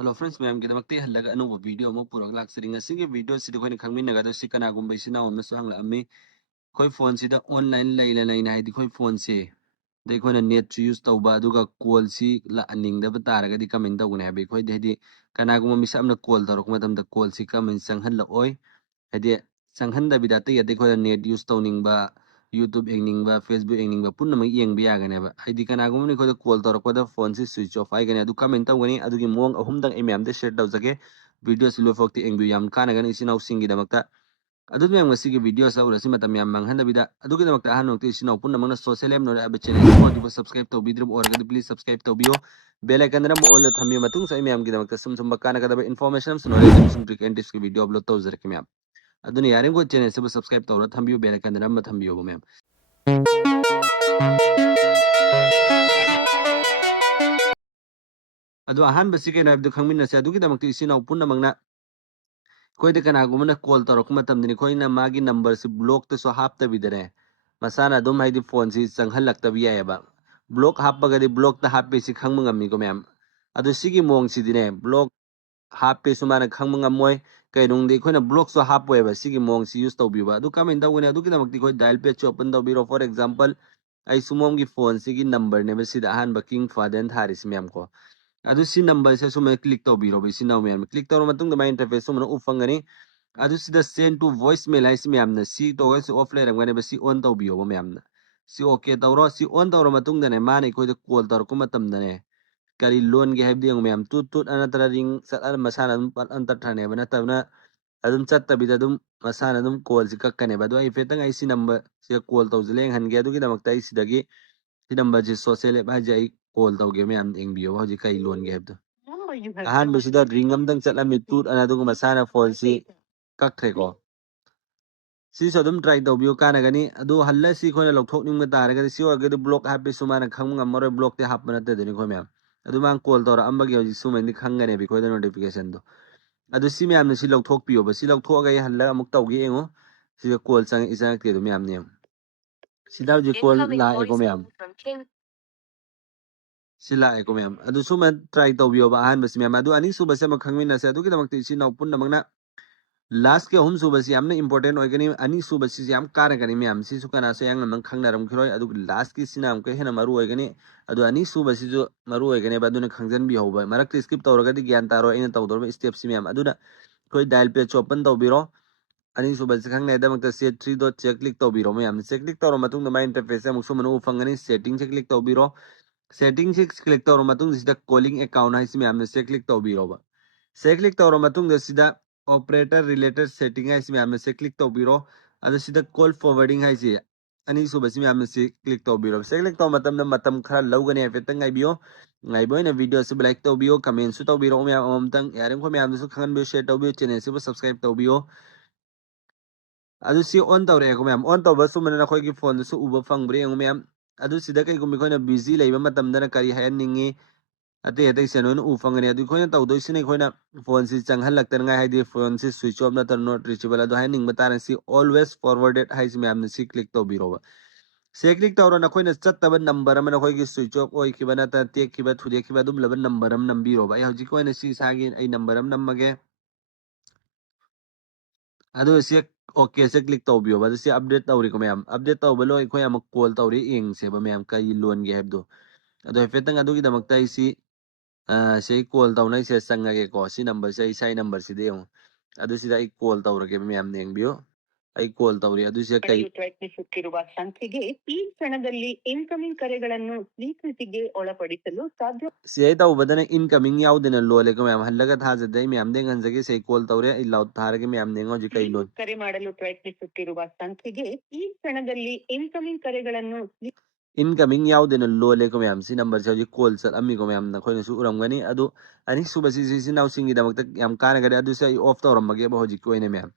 Hello friends, ma'am. Kita magti halaga ano ba video mo purang lak sering sige video sida ko ni kangmin nagado si kana gumbay sina on so hang ami koi phone sida online laila laina haidi koi phone si dai ko na net to use tawba aduga call si la aning da batara ga di kamin daw ne habi koi di kana gumma misam na call tar ko matam da call si kamin sang hal la oi haidi sang handa bidate ya de ko net use tawning ba YouTube engning ba Facebook engning ba punna mag Yengbi agane ba haidi kana gumma ni ko call tar ko da phone si switch off ay gane adu kamin taw gani adu gi mong ahumdang emam de share daw jage video si lo fokti Yengbi yam kana gani isinaw singi da makta adu me ngasi gi video sa ura si matam yam mang handa bida adu gi da makta han nokti isinaw punna magna social em no abe channel mo di subscribe taw bidrib or ga please subscribe taw bio bell icon na mo all thammi matung sa emam gi da makta sum sum bakana ga da information so knowledge sum trick and tips ki video upload taw zare ki ma'am aduni yarin ko channel se subscribe taw thambiyo bell icon na ma thambiyo ma'am adu ahan basi ke naib du khangmin na se adu gi da makti isinaw punna magna koi de kana gumana call tar ko matam dini koi na magi number si block te so hap ta bidare masana dum haidi phone si changhal lakta bi ya ba block hap ba ga di block ta hap pe si khangmang ammi ko ma'am adu sigi mong si dine block hap pe sumana khangmang amoy kai nung de koi na block so hap we ba sigi mong si use taw bi ba adu kamen daw ne adu ki damak ti koi dial pe open taw biro for example ai sumom gi phone sigi number ne ba si da han ba king faden tharis ma'am ko adu si number se suma click taw biro ba si naw ma'am click taw matung da ma interface suma ufangani adu sida send to voicemail hai si ma'am na si to ga si off le ram gane ba si on taw biyo ba ma'am na si okay tawro si on tawro matung da ne mane ko de call tar ko matam da ne kari loan ge habdi ang ma'am tut tut anatara ring sat al masana dum pat antar thane ba na tabna adum chat tabi dum masana dum call si kakkane ba do ai fetang ai si number si call taw zleng han ge adu gi damak tai si dagi si number ji social ba jai call taw ge ma'am eng biyo ba ji kai loan ge habdo ahan ba sida ring am dang chat la mi tut anadu masana phone si kakthre ko si so dum try taw biyo kana gani adu halla si khona lokthok ning ma tar ga si wa ga block happy sumana khang ngam maro block te hap na te deni ko ma'am adu mang call tor amba ge ji sumai ni khang gane bi ko da notification do adu si ma'am ni si lokthok piyo ba si lokthok ga halla amuk taw ge engo si call sang isa te do ma'am ne si daw ji call la e ko ma'am sila e ko ma'am adu suma try taw biyo ba han bas ma'am adu ani su ba sa makhangmin na sa adu ki damak ti si naw pun na magna last के हम सुबह से हमने important होय गनी अनि सुबह से हम कार गनी में हम सी सुकना से yang नमन खंग नरम खरोय अदु last की सिना हम के हेना मारू होय गनी अदु अनि सुबह से जो मारू होय गनी बादु ने खंगजन भी होबा मरक स्किप तौर गदी ज्ञान तारो इन तौर में स्टेप सी में अदु ना कोई डायल पे ओपन तौ बिरो अनि सुबह से खंग ने दमक से 3 डॉट चेक क्लिक तौ बिरो में हम से क्लिक तौर मतुंग मा इंटरफेस है मुसु मनु फंगनी सेटिंग से क्लिक तौ बिरो सेटिंग से क्लिक तौर मतुंग सिदा कॉलिंग अकाउंट है इसमें हमने से क्लिक तौ बिरो बा से क्लिक तौर मतुंग सिदा ऑपरेटर रिलेटेड सेटिंग है इसमें हमने से क्लिक तो बिरो अदु सीधा कॉल फॉरवर्डिंग है इसे अनि सुबह से हमने से क्लिक तो बिरो से क्लिक तो मतम खरा लौगने फेतंग आई बियो ngai boy na video se like to biyo comment su to biro me am tang yaring ko me am su khan biyo share to biyo channel se subscribe to biyo adu si on to re ko me am on to ba su man na khoi ki phone su uba phang bre ngom me am adu sida kai ko me ko na busy leiba matam da na kari hayan ningi ate ate senon u fangani adu khoina taw doi sine khoina phone si changhal lakter ngai haidi phone si switch off na tar not reachable adu hai ning bataran si always forwarded hai si ma'am si click to biro ba se click to ro na khoina chat tab number am na khoi ki switch off oi ki bana ta te ki ba thude ki ba dum laban number am nam biro ba ai hoji khoina si sagi ai number am nam mage adu si okay se click to biyo ba si update tawri ko ma'am update taw balo khoi am call tawri eng se ba ma'am kai loan ge hebdo adu fetang adu ki damak tai si sei call tau nai se sanga ge ko si number sei sai number si de adu si dai call tau rage me am neng bio ai call tau ri adu si kai ಪ್ರಯತ್ನಿಸುತ್ತಿರುವ ಸಂಖ್ಯೆಗೆ ಈ ಕ್ಷಣದಲ್ಲಿ incoming ಕರೆಗಳನ್ನು ಸ್ವೀಕೃತಿಗೆ ಒಳಪಡಿಸಲು ಸಾಧ್ಯ si ai tau badana incoming yaw dina lo le ko me am halaga tha je dai me am de ngan jage sei call tau re ai laut thar ge me am neng ji kai lo ಕರೆ ಮಾಡಲು ಪ್ರಯತ್ನಿಸುತ್ತಿರುವ ಸಂಖ್ಯೆಗೆ ಈ ಕ್ಷಣದಲ್ಲಿ incoming ಕರೆಗಳನ್ನು incoming yaw dina lo le ko me am si number si call sat ami ko me am na khoi su uram gani adu ani suba si naw singi da makta am kana ga adu sai off tau ram mage ba hoji ko ne me am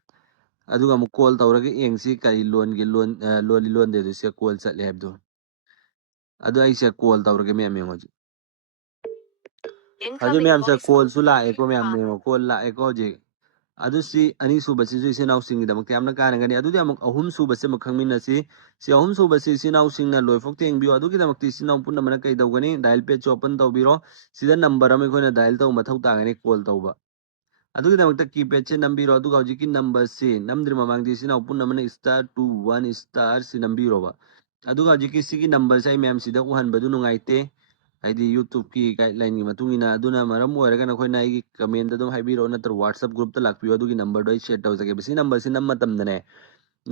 aduga mu call tawrage eng si kari loan ge loan loli loan de du se call sat le hebdo adu ai se call tawrage me me hoji aju me am se call su la e ko me am ne call la e ko ji ꯑꯗꯨꯁꯤ ꯑꯅꯤꯁꯨꯕꯁꯤꯁꯨ ꯏꯆꯤꯟꯅꯥꯎꯁꯤꯡꯒꯤꯗꯃꯛꯇ ꯌꯥꯝꯅ ꯀꯥꯟꯅꯒꯅꯤ ꯑꯗꯨꯗꯤ ꯑꯃꯨꯛ ꯑꯍꯨꯝꯁꯨꯕꯁꯤ ꯑꯃꯨꯛ ꯈꯪꯃꯤꯟꯅꯁꯤ ꯁꯤ ꯑꯍꯨꯝꯁꯨꯕꯁꯤ ꯏꯆꯤꯟꯅꯥꯎꯁꯤꯡꯅ ꯂꯣꯏꯐꯥꯎ ꯌꯦꯡꯕꯤꯌꯨ ꯑꯗꯨꯒꯤꯗꯃꯛꯇ ꯏꯆꯤꯟꯅꯥꯎ ꯄꯨꯝꯅꯃꯛꯅ ꯀꯩ ꯇꯧꯒꯅꯤ ꯗꯥꯏꯜ ꯄꯦꯖ ꯑꯣꯄꯟ ꯇꯧꯕꯤꯔꯣ ꯁꯤꯗ ꯅꯝꯕꯔ ꯑꯃ ꯑꯩꯈꯣꯏꯅ ꯗꯥꯏꯜ ꯇꯧꯕ ꯃꯊꯧ ꯇꯥꯒꯅꯤ ꯀꯣꯜ ꯇꯧꯕ ꯑꯗꯨꯒꯤꯗꯃꯛꯇ ꯀꯤꯄꯦꯗꯁꯦ ꯅꯝꯕꯤꯔꯣ ꯑꯗꯨꯒ ꯍꯧꯖꯤꯛꯀꯤ ꯅꯝꯕꯔꯁꯤ ꯅꯝꯗ꯭ꯔꯤ ꯃꯃꯥꯡꯗ ꯏꯆꯤꯟꯅꯥꯎ ꯄꯨꯝꯅꯃꯛꯅ *21* ꯁꯤ ꯅꯝꯕꯤꯔꯣꯕ ꯑꯗꯨꯒ ꯍꯧꯖꯤꯛꯀꯤ ꯁꯤꯒꯤ ꯅꯝꯕꯔꯁꯦ ꯑꯩ ꯃꯌꯥꯝ ꯁꯤꯗ ꯎꯍꯟꯕꯗꯨ ꯅꯨꯡꯉꯥꯏꯇꯦ ꯍꯥꯏꯗꯤ ꯌꯨꯇ꯭ꯌꯨꯕꯀꯤ ꯒꯥꯏꯗꯂꯥꯏꯟꯒꯤ ꯃꯇꯨꯡ ꯏꯟꯅ ꯑꯗꯨꯅ ꯃꯔꯝ ꯑꯣꯏꯔꯒ ꯅꯈꯣꯏꯅ ꯑꯩꯒꯤ ꯀꯃꯦꯟꯗ ꯑꯗꯨꯝ ꯍꯥꯏꯕꯤꯔꯛꯑꯣ ꯅꯠꯇ꯭ꯔꯒ WhatsApp ꯒ꯭ꯔꯨꯞꯇ ꯂꯥꯛꯄꯤꯌꯣ ꯑꯗꯨꯒꯤ ꯅꯝꯕꯔꯗꯣ ꯑꯩ ꯁꯦꯌꯔ ꯇꯧꯖꯒꯦꯕ ꯁꯤ ꯅꯝꯕꯔꯁꯤ ꯅꯝꯕ ꯃꯇꯝꯗꯅꯦ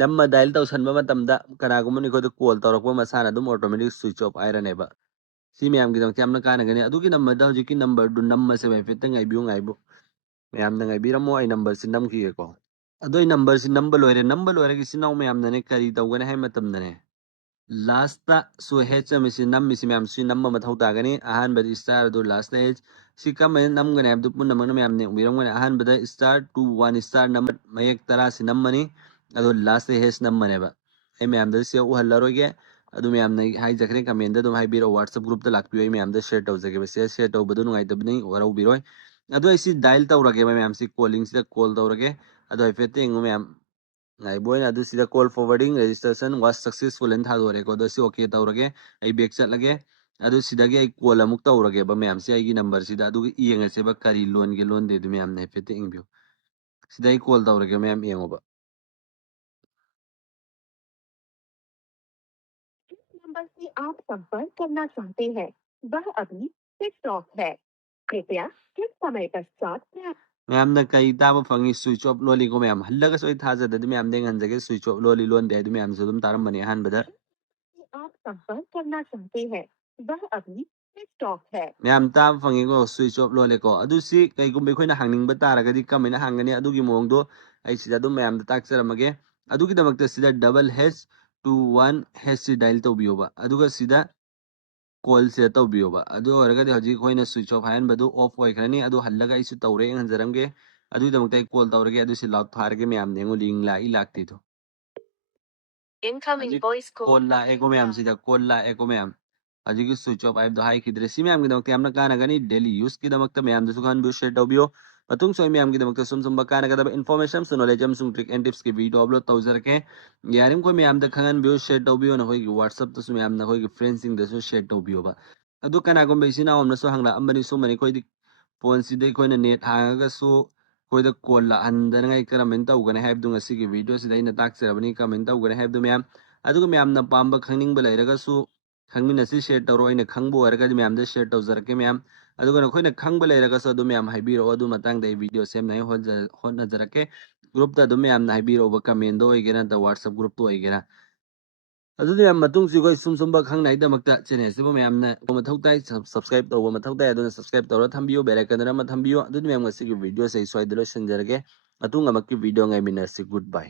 ꯅꯝꯃ ꯗꯥꯏꯜ ꯇꯧꯁꯟꯕ ꯃꯇꯝꯗ ꯀꯅꯥꯒꯨꯝꯕꯅ ꯑꯩꯈꯣꯏꯗ ꯀꯣꯜ ꯇꯧꯔꯛꯄ ꯃꯁꯥꯅ ꯑꯗꯨꯝ ꯑꯣꯇꯣꯃꯦटिꯛ ꯁ꯭ꯋꯤꯆ ꯑꯣꯐ ꯍꯥꯏꯔꯅꯦꯕ ꯁꯤ ꯃꯌꯥꯝꯒꯤꯗꯃꯛꯇ ꯌꯥꯝꯅ ꯀꯥꯟꯅꯒꯅꯤ ꯑꯗꯨꯒꯤ ꯅꯝꯕꯔꯗ ꯍꯧꯖꯤꯛꯀꯤ ꯅꯝꯕꯔꯗꯨ ꯅꯝꯃꯁꯦꯕ ꯍꯥꯏꯐꯦꯠꯇ ꯉꯥꯏꯕꯤꯌꯨ ꯃꯌꯥꯝꯅ ꯉꯥꯏꯕꯤꯔꯝꯃꯣ ꯑꯩ ꯅꯝꯕꯔꯁꯤ ꯅꯝꯈꯤꯒꯦꯀꯣ ꯑꯗꯣ ꯑꯩ ꯅꯝꯕꯔꯁꯤ ꯅꯝꯕ ꯂꯣꯏꯔꯒ ꯏꯆꯤꯟꯅꯥꯎ ꯃꯌꯥꯝꯅꯅꯦ ꯀꯔꯤ ꯇꯧꯒꯅꯤ ꯍꯥꯏꯕ ꯃꯇꯝꯗꯅꯦ ꯂꯥꯁꯇ ꯁꯨ ꯍꯦꯆ ꯑꯃꯁꯤ ꯅꯝꯃꯤꯁꯤ ꯃꯌꯥꯝꯁꯤ ꯅꯝꯕ ꯃꯊꯧ ꯇꯥꯒꯅꯤ ꯑꯍꯥꯟꯕꯗ ꯁ꯭ꯇꯥꯔ ꯑꯗꯨ ꯂꯥꯁꯇ ꯍꯦꯆ ꯁꯤ ꯀꯃꯥꯏꯅ ꯅꯝꯒꯅꯤ ꯍꯥꯏꯕꯗꯨ ꯄꯨꯝꯅꯃꯛꯅ ꯃꯌꯥꯝꯅ ꯎꯕꯤꯔꯝꯒꯅꯤ ꯑꯍꯥꯟꯕꯗ *21* ꯅꯝꯕ ꯃꯌꯦꯛ 10ꯁꯤ ꯅꯝꯃꯅꯤ ꯑꯗꯣ ꯂꯥꯁꯇ ꯍꯦꯆ ꯅꯝꯃꯅꯦꯕ ꯑꯩ ꯃꯌꯥꯝꯗ ꯁꯤ ꯎꯍꯜꯂꯔꯣꯏꯒꯦ ꯑꯗꯨ ꯃꯌꯥꯝꯅ ꯍꯥꯏꯖꯈ꯭ꯔꯦ ꯀꯃꯦꯟꯗ ꯑꯗꯨꯝ ꯍꯥꯏꯕꯤꯔꯛꯑꯣ WhatsApp ꯒ꯭ꯔꯨꯞꯇ ꯂꯥꯛꯄꯤꯌꯣ ꯑꯩ ꯃꯌꯥꯝꯗ ꯁꯦꯌꯔ ꯇꯧꯖꯒꯦꯕ ꯁꯦꯌꯔ ꯇꯧꯕꯗꯨ ꯅꯨꯡꯉꯥꯏꯇꯕꯅꯤ ꯋꯥꯔꯧꯕꯤꯔꯣꯏ ꯑꯗꯣ ꯑꯩ ꯁꯤ ꯗꯥꯏꯜ ꯇꯧꯔꯒꯦꯕ ꯃꯌꯥꯝꯁꯤ ꯀꯣꯂꯤꯡꯁꯤꯗ ꯀꯣꯜ ꯇꯧꯔꯒꯦ ꯑꯗꯣ ꯍꯥꯏꯐꯦꯠꯇ ꯌꯦꯡꯉꯨ ꯃꯌꯥꯝ ꯉꯥꯏꯕ ꯑꯣꯏꯅ ꯑꯗꯨ ꯁꯤꯗ ꯀꯣꯜ ꯐꯣꯔꯋꯥꯔꯗꯤꯡ ꯔꯦꯖꯤꯁꯇ꯭ꯔꯦꯁꯟ ꯋꯥꯁ ꯁꯛꯁꯦꯁꯐꯨꯜ ꯍꯥꯏꯅ ꯊꯥꯗꯣꯔꯦꯀꯣ ꯑꯗꯣ ꯁꯤ ꯑꯣꯀꯦ ꯇꯧꯔꯒꯦ ꯑꯩ ꯕꯦꯛ ꯆꯠꯂꯒꯦ ꯑꯗꯨ ꯁꯤꯗꯒꯤ ꯑꯩ ꯀꯣꯜ ꯑꯃꯨꯛ ꯇꯧꯔꯒꯦꯕ ꯃꯌꯥꯝꯁꯦ ꯑꯩꯒꯤ ꯅꯝꯕꯔꯁꯤꯗ ꯑꯗꯨꯒ ꯌꯦꯡꯉꯁꯦꯕ ꯀꯔꯤ ꯂꯣꯟꯒꯦ ꯂꯣꯟꯗꯦ ꯑꯗꯨ ꯃꯌꯥꯝꯅ ꯍꯥꯏꯐꯦꯠꯇ ꯌꯦꯡꯕꯤꯌꯨ sida ay call tawrege ma'am yengoba जिस नंबर से आप संपर्क करना चाहते हैं वह अभी स्विच ऑफ है कृपया कुछ समय पश्चात ma'am na kay tama fangi switch off loli ko ma'am halaga so ithaza dadi ma'am deng hanjage switch off loli lon de adu ma'am sudum taram bani han bada आप संपर्क करना चाहते हैं वह अभी स्विच ऑफ है ma'am tam fangi ko switch off loli ko adu si kay gumbe ko na hangning ba taragadi kamay na hangani adu gi mong do ay sida dum ma'am da taksaramage adu gi damakta sida double h21 h dial to biyo ba adu ga sida call se tawbiyoba adu oragadi hojik hoina switch off hayan badu off oikrani adu hallaga isu tawre hanjaramge adu damakta call tawrege adu si loud tharge ma'am nengo ling la ilakti to incoming voice call la eko ma'am sida call la eko ma'am hojik switch off aib do hai kidre si ma'am gi damakta amna kana gani daily use ki damakta ma'am du sukan bu share tawbiyo matung soy ma'am gi damakta sum bakana ga da information so knowledge am sum trick and tips ki video upload tawjarke yarim ko ma'am da khangan bu share tawbiyo na hoi WhatsApp to su ma'am na hoi friends sing da so share tawbiyo ba adu kanagumba isina omna so hangla ambani so mani koidi phone sida koina net hangaga so koida call la andana ngai comment tawgane haib du ngasi gi video sida ina takserabani comment tawgane haib du ma'am adu ma'am na pamba khangning ba lairaga su khangmina si share tawro ina khangbo araga ma'am da share tawjarke ma'am adu kana koina khangba lairaga so adu ma'am haibiro adu matang dai video sem nai honna jarake group ta adu ma'am na haibiro ba comment do igena da WhatsApp group to igena ꯑꯗꯨꯗꯤ ꯃꯌꯥꯝ ꯃꯇꯨꯡꯁꯤ ꯑꯩꯈꯣꯏ ꯁꯨꯝꯕ ꯈꯪꯅꯉꯥꯏꯗꯃꯛꯇ ꯆꯦꯅꯦꯜꯁꯤꯕꯨ ꯃꯌꯥꯝꯅ ꯃꯊꯧ ꯇꯥꯏ subscribe ꯇꯧꯕ ꯃꯊꯧ ꯇꯥꯏ ꯑꯗꯨꯅ ꯁꯕꯁꯀ꯭ꯔꯥꯏꯕ ꯇꯧꯔ ꯊꯝꯕꯤꯌꯨ ꯕꯦꯜ ꯑꯥꯏꯀꯟꯗ ꯑꯃ ꯊꯝꯕꯤꯌꯨ ꯑꯗꯨꯗꯤ ꯃꯌꯥꯝ ꯉꯁꯤꯒꯤ ꯚꯤꯗꯤꯑꯣꯁꯦ ꯑꯩ ꯁ꯭ꯋꯥꯏꯗ ꯂꯣꯏꯁꯤꯟꯖꯔꯒꯦ ꯃꯇꯨꯡ ꯑꯃꯛꯀꯤ ꯚꯤꯗꯤꯑꯣ ꯉꯥꯏꯃꯤꯟꯅꯔꯁꯤ ꯒꯨꯗ ꯕꯥꯏ